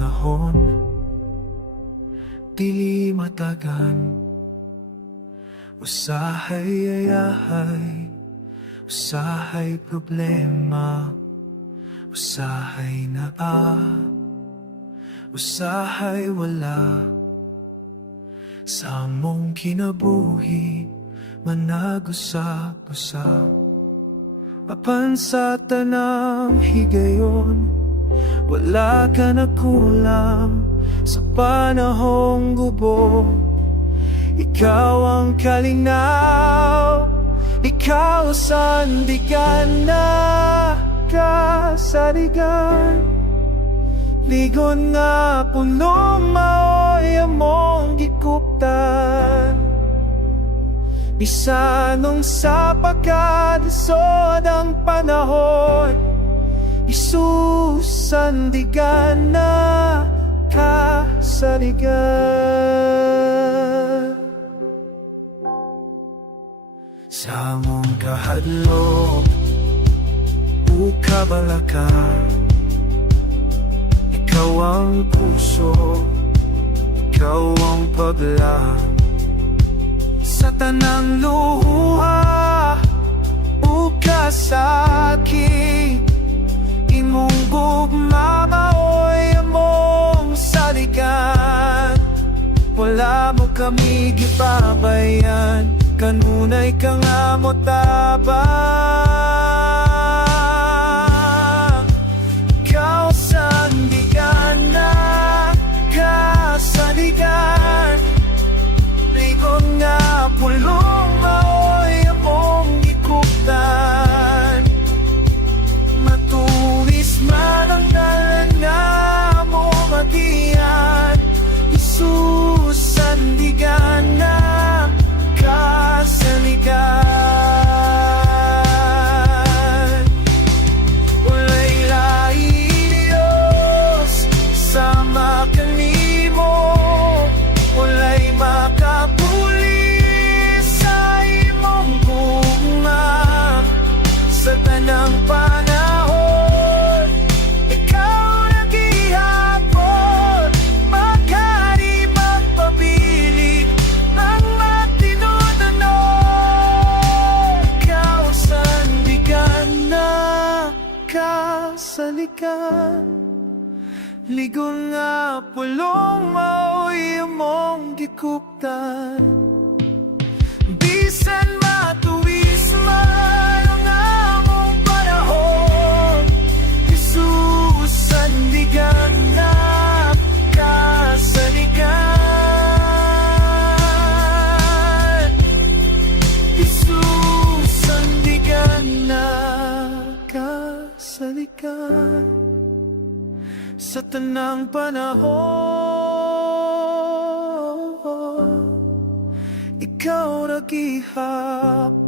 panahon, dili matagan. Usahay ayahay, usahay problema, usahay naa, usahay wala. Sa among kinabuhi, manag-usap-usap. Apan sa tanang higayon, wala ka na kulang. Sa panahong gubo, ikaw ang kalinaw. Ikaw sandigan na kasarigan. Ligon nga puno maoy among gikuptan. Bisanong sa pagkadasod ang panahon, isusandigan na kasaligan. Sa among kahadlok, ukabalaka, ikaw ang puso, ikaw ang paglang. Sa tanang luha, ukasaki, imong gugma maoy among saligan. Wala mo kami gipabayan, kanunay kang amotabang. Ikaw sandigan na kasaligan. Ligon nga pulong maoy among gikuptan. Matuwis man ang dalan nga mo matiyan. Isusandigan na kasaligan. Walay lain Diyos sama kanimo, walay makapulis sa imong gugma. Sa tanang panahon, ikaw naghihapon, magkari magpabilik ang matinudunod. Ikaw sandigan na kasaligan. Ligon nga pulong maoy among gikuptan. Bisan matuwis man ang among panahon, isusandigan na kasaligan. Isusandigan na kasaligan. Sa tanang panahon, ikaw naghihapon.